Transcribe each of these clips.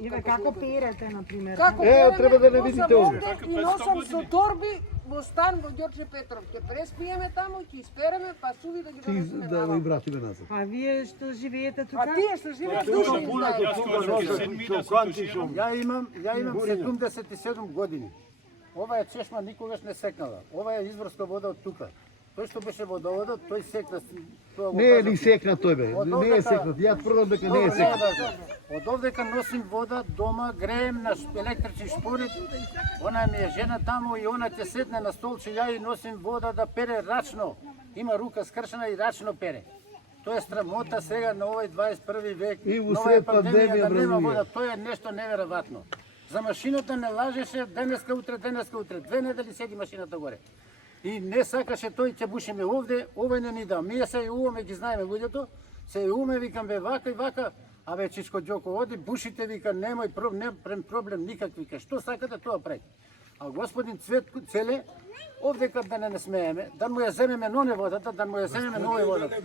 Иве, како перете, например? Како треба да не видите овде. И носам со торби во стан во Ѓорđe Петров. Ќе преспиеме таму, ќе испереме пасуви да ги Ти донесеме да наваму. ги вратиме назад. А вие што живеете А тука? тие што живеат души не знаат. Ја имам 77 години. Ова е чешма никогаш не секнала. Ова е изврска вода од тука. Тој што беше водоводот, тој секна. Не е ни секнат тој бе, не е секнат. Ја тврдам дека не е секнат. Од овдека носим вода дома, греем на електрични шпорит. Она ми е жена таму и она ќе седне на столче, ја и носим вода да пере рачно. Има рука скршена и рачно пере. Тоа е срамота сега на овој 21 век. И во на оваа сред пандемија пандемија, да нема бразија. вода, тоа е нешто неверојатно. За машината не лажеше денеска утре. 2 недели седи машината горе. И не сакаше тој ќе бушиме овде, овој не ни да. Ние се јуваме, ги знаеме луѓето, се јуваме, викам бе вака и вака, а бе Чичко Ѓоко оди, бушите, вика, немој проблем никак, вика, што сакате тоа прави. А господин Цветко Целе, овдека да не смееме, да му ја земеме ноне водата, да му ја земеме нови водата.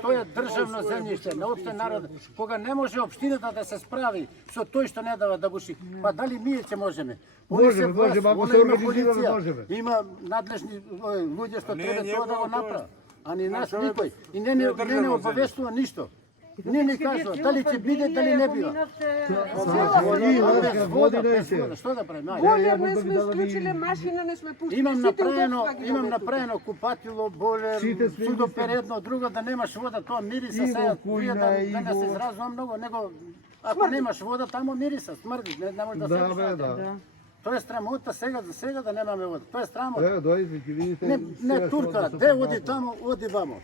Тоа е државно земјиште, на општен народ. Кога не може општината да се справи со тој што не дава да буши, па дали ние ќе можеме? Можеме, ако се организираме, можеме. Има надлежни луѓе што треба тоа да го направат. А ни нас никој. И не обавестува ништо. Не ни кажува дали ќе биде, дали не бива. Што да правиме? Бойлер не сме исклучиле, машина не сме пуштили. Имам направено купатило, бойлер, судопередно, друго да немаш вода, тоа мириса сега. Да не се изразувам многу, него ако немаш вода, тамо мириса, смрди, не може да се Да. Тоа е срамота сега за сега да немаме вода. Тоа е срамота. Дојдете, ќе видите. Не турка, де оди тамо, оди вамо.